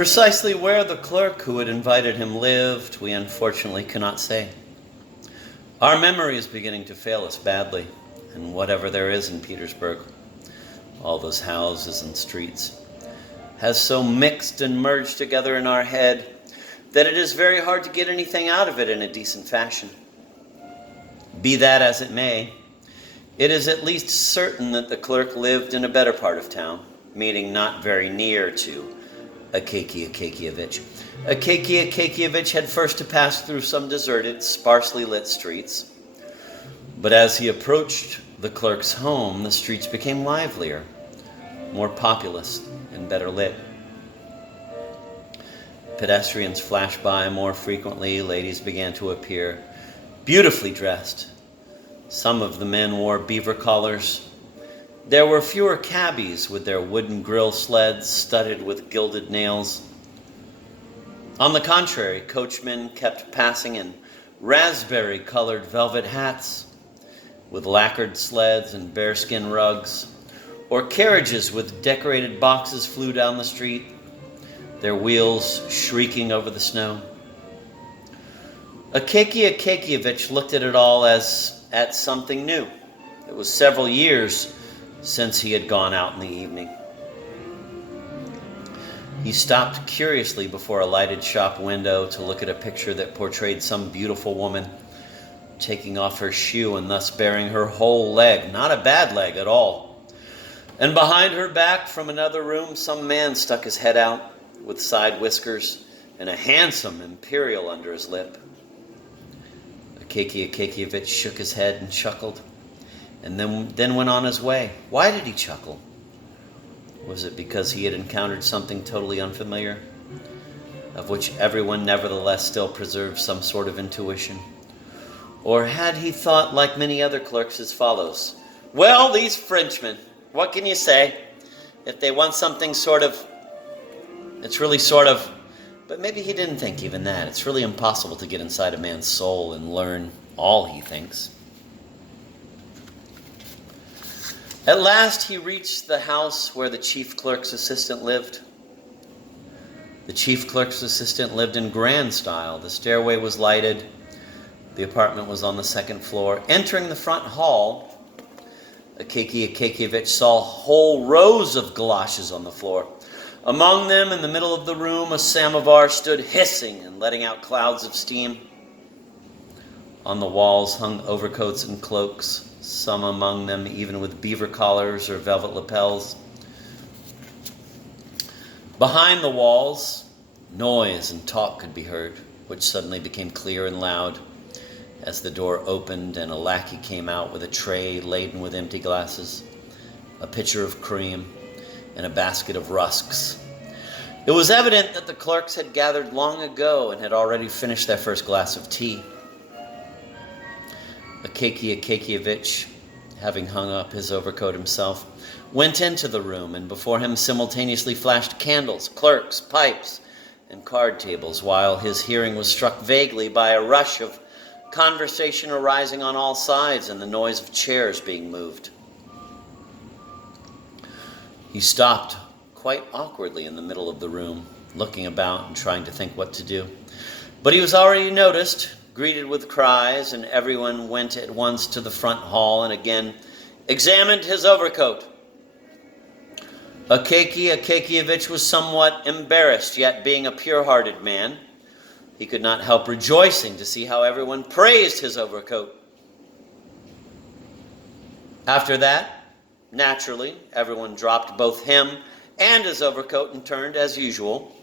Precisely where the clerk who had invited him lived, we unfortunately cannot say. Our memory is beginning to fail us badly, and whatever there is in Petersburg, all those houses and streets, has so mixed and merged together in our head that it is very hard to get anything out of it in a decent fashion. Be that as it may, it is at least certain that the clerk lived in a better part of town, meaning not very near to Akaky Akakievich. Akaky Akakievich had first to pass through some deserted, sparsely lit streets, but as he approached the clerk's home, the streets became livelier, more populous, and better lit. Pedestrians flashed by more frequently, ladies began to appear, beautifully dressed. Some of the men wore beaver collars. There were fewer cabbies with their wooden grill sleds studded with gilded nails. On the contrary, coachmen kept passing in raspberry-colored velvet hats with lacquered sleds and bearskin rugs, or carriages with decorated boxes flew down the street, their wheels shrieking over the snow. Akaky Akakievich looked at it all as at something new. It was several years since he had gone out in the evening. He stopped curiously before a lighted shop window to look at a picture that portrayed some beautiful woman taking off her shoe and thus baring her whole leg, not a bad leg at all. And behind her back from another room, some man stuck his head out with side whiskers and a handsome imperial under his lip. Akaky Akakievich shook his head and chuckled, and then went on his way. Why did he chuckle? Was it because he had encountered something totally unfamiliar, of which everyone nevertheless still preserved some sort of intuition? Or had he thought, like many other clerks, as follows: well, these Frenchmen, what can you say? If they want something sort of, it's really sort of, but maybe he didn't think even that. It's really impossible to get inside a man's soul and learn all he thinks. At last he reached the house where the chief clerk's assistant lived. The chief clerk's assistant lived in grand style. The stairway was lighted. The apartment was on the second floor. Entering the front hall, Akaky Akakievich saw whole rows of galoshes on the floor. Among them, in the middle of the room, a samovar stood hissing and letting out clouds of steam. On the walls hung overcoats and cloaks, some among them even with beaver collars or velvet lapels. Behind the walls, noise and talk could be heard, which suddenly became clear and loud as the door opened and a lackey came out with a tray laden with empty glasses, a pitcher of cream, and a basket of rusks. It was evident that the clerks had gathered long ago and had already finished their first glass of tea. Akaky Akakievich, having hung up his overcoat himself, went into the room, and before him simultaneously flashed candles, clerks, pipes, and card tables, while his hearing was struck vaguely by a rush of conversation arising on all sides and the noise of chairs being moved. He stopped quite awkwardly in the middle of the room, looking about and trying to think what to do. But he was already noticed, greeted with cries, and everyone went at once to the front hall and again examined his overcoat. Akaky Akakievich was somewhat embarrassed, yet being a pure-hearted man, he could not help rejoicing to see how everyone praised his overcoat. After that, naturally, everyone dropped both him and his overcoat and turned, as usual,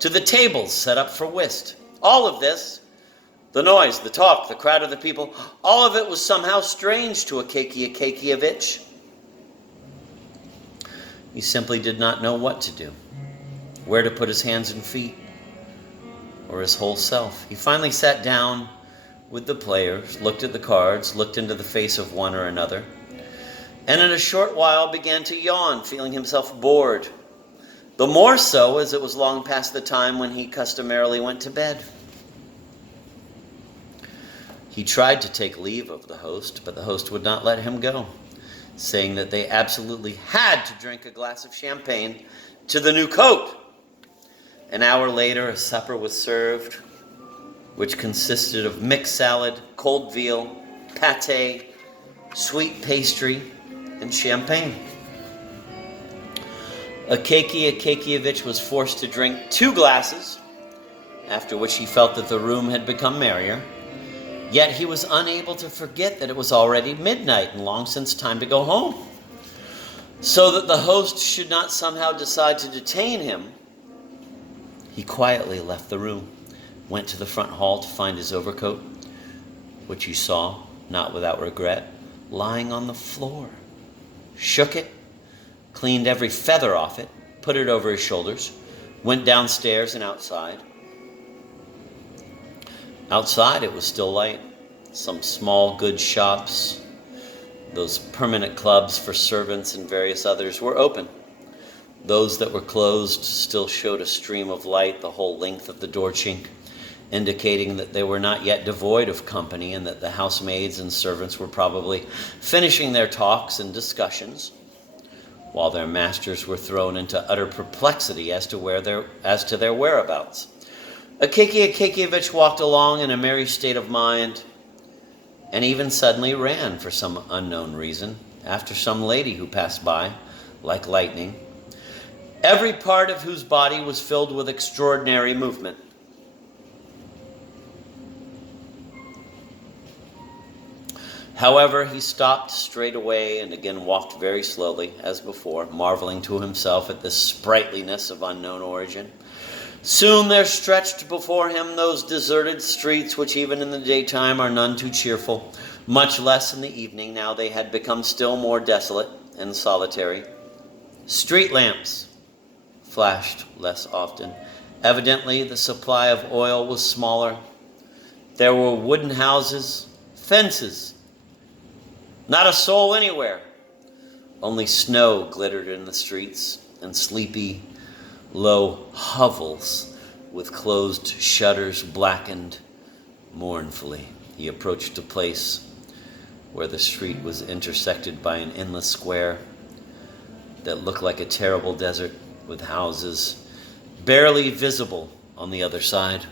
to the tables set up for whist. All of this, the noise, the talk, the crowd of the people, all of it was somehow strange to Akaky Akakievich. He simply did not know what to do, where to put his hands and feet, or his whole self. He finally sat down with the players, looked at the cards, looked into the face of one or another, and in a short while began to yawn, feeling himself bored. The more so as it was long past the time when he customarily went to bed. He tried to take leave of the host, but the host would not let him go, saying that they absolutely had to drink a glass of champagne to the new coat. An hour later, a supper was served, which consisted of mixed salad, cold veal, pâté, sweet pastry, and champagne. Akakievich was forced to drink 2 glasses, after which he felt that the room had become merrier. Yet he was unable to forget that it was already midnight and long since time to go home. So that the host should not somehow decide to detain him, he quietly left the room, went to the front hall to find his overcoat, which he saw, not without regret, lying on the floor. Shook it, cleaned every feather off it, put it over his shoulders, went downstairs and outside. Outside it was still light. Some small goods shops, those permanent clubs for servants and various others were open. Those that were closed still showed a stream of light the whole length of the door chink, indicating that they were not yet devoid of company and that the housemaids and servants were probably finishing their talks and discussions, while their masters were thrown into utter perplexity as to their whereabouts. Akakievich walked along in a merry state of mind, and even suddenly ran, for some unknown reason, after some lady who passed by, like lightning, every part of whose body was filled with extraordinary movement. However, he stopped straightway and again walked very slowly, as before, marveling to himself at this sprightliness of unknown origin. Soon there stretched before him those deserted streets which even in the daytime are none too cheerful, much less in the evening. Now they had become still more desolate and solitary. Street lamps flashed less often. Evidently the supply of oil was smaller. There were wooden houses, fences, not a soul anywhere. Only snow glittered in the streets, and sleepy, low hovels with closed shutters blackened mournfully. He approached a place where the street was intersected by an endless square that looked like a terrible desert, with houses barely visible on the other side.